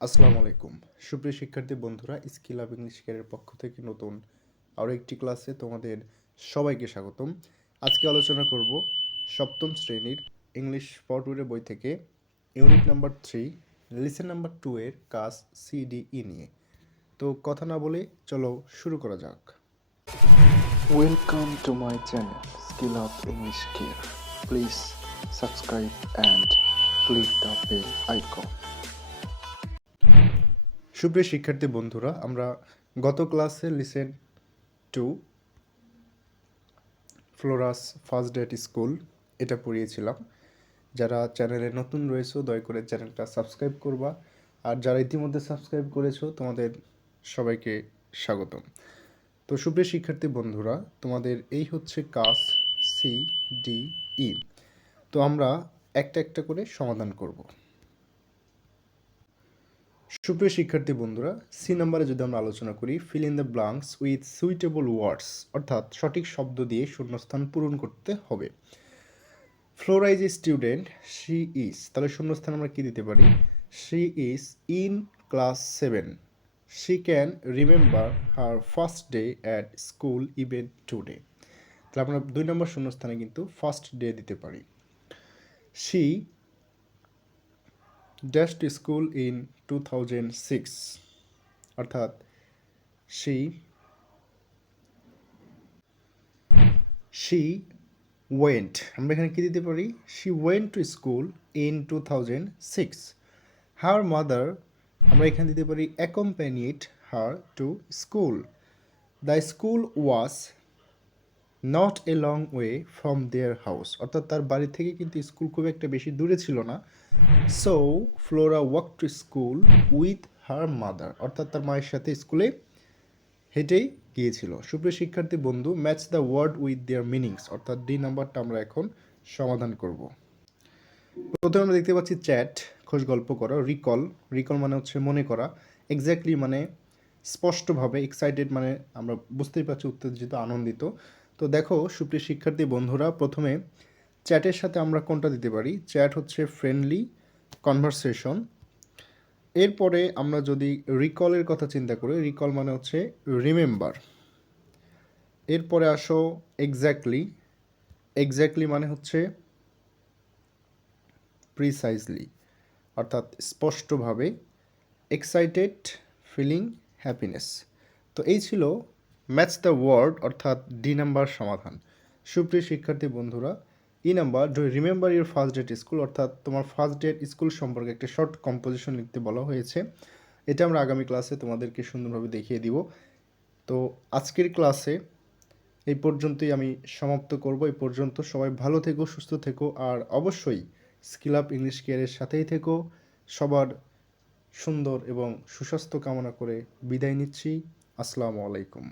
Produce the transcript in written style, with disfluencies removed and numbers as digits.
আসসালামু আলাইকুম সুপ্রিয় শিক্ষার্থী বন্ধুরা, স্কিল আপ ইংলিশ কেয়ারের পক্ষ থেকে নতুন আরও একটি ক্লাসে তোমাদের সবাইকে স্বাগতম। আজকে আলোচনা করব সপ্তম শ্রেণীর ইংলিশ ফরওয়ার্ডের বই থেকে ইউনিট নাম্বার 3 লিসেন নাম্বার 2 এর কাজ সিডিই নিয়ে। তো কথা না বলে চলো শুরু করা যাক। Welcome to my channel Skill Up English Care. Please subscribe and click the bell icon. সুপ্রিয় শিক্ষার্থী বন্ধুরা, আমরা গত ক্লাসে listen to Flora's first day at school এটা পড়িয়েছিলাম। যারা চ্যানেলে নতুন রয়েছে দয়া করে চ্যানেলটা সাবস্ক্রাইব করবা, আর যারা ইতিমধ্যে সাবস্ক্রাইব করেছো তোমাদের সবাইকে স্বাগতম। তো সুপ্রিয় শিক্ষার্থী বন্ধুরা, তোমাদের এই হচ্ছে কাজ সি ডি ই। তো আমরা একটা একটা করে সমাধান করব। সুপ্রিয় শিক্ষার্থী বন্ধুরা, সি নাম্বারে যদি আমরা আলোচনা করি, fill in the blanks with suitable words, অর্থাৎ সঠিক শব্দ দিয়ে শূন্যস্থান পূরণ করতে হবে। Flora is a student, she is, তাহলে শূন্যস্থান আমরা কি দিতে পারি? She is in class 7, she can remember her first day at school even today. তাহলে আমরা 2 নম্বর শূন্যস্থানে কিন্তু ফার্স্ট ডে দিতে পারি। She dash to school in 2006, অর্থাৎ শি ওয়েন্ট, আমরা এখানে কি দিতে পারি? She went to school in 2006। Her mother, আমরা এখানে দিতে পারি accompanied her to school. The school was not a long way from their house, অর্থাৎ তার বাড়ি থেকে কিন্তু স্কুল খুব একটা বেশি দূরে ছিল না। So Flora walk to school with her mother, অর্থাৎ তার মায়ের সাথে স্কুলে হেঁটেই গিয়েছিল। সুপ্রিয় শিক্ষার্থী বন্ধু, match the word with their meanings, অর্থাৎ ডি নাম্বারটা আমরা এখন সমাধান করব। প্রথমে আমরা দেখতে পাচ্ছি চ্যাট, খোঁজ গল্প করা। রিকল, রিকল মানে হচ্ছে মনে করা। এক্স্যাক্টলি মানে স্পষ্টভাবে। এক্সাইটেড মানে আমরা বুঝতেই পারছি উত্তেজিত, আনন্দিত। তো দেখো সুপ্রিয় শিক্ষার্থী বন্ধুরা, প্রথমে চ্যাটের সাথে আমরা কোনটা দিতে পারি? চ্যাট হচ্ছে ফ্রেন্ডলি কনভারসেশন। এরপরে আমরা যদি রিকলের কথা চিন্তা করি, রিকল মানে হচ্ছে রিমেম্বার। এরপরে আসো এক্স্যাক্টলি, এক্স্যাক্টলি মানে হচ্ছে প্রিসাইজলি, অর্থাৎ স্পষ্টভাবে। Excited, feeling happiness. তো এই ছিল ম্যাচ দ্য ওয়ার্ড, অর্থাৎ ডি নাম্বার সমাধান। সুপ্রিয় শিক্ষার্থী বন্ধুরা, E number, do remember your first day school, অর্থাৎ তোমার ফার্স্ট ডে স্কুল সম্পর্কে একটা শর্ট কম্পোজিশন লিখতে বলা হয়েছে। এটা আমরা আগামী ক্লাসে তোমাদেরকে সুন্দরভাবে দেখিয়ে দিব। তো আজকের ক্লাসে এই পর্যন্তই আমি সমাপ্ত করব। এই পর্যন্ত সবাই ভালো থেকো, সুস্থ থেকো, আর অবশ্যই স্কিল আপ ইংলিশ কেয়ারের সাথেই থেকো। সবার সুন্দর এবং সুস্বাস্থ্য কামনা করে বিদায় নিচ্ছি। আসসালামু আলাইকুম।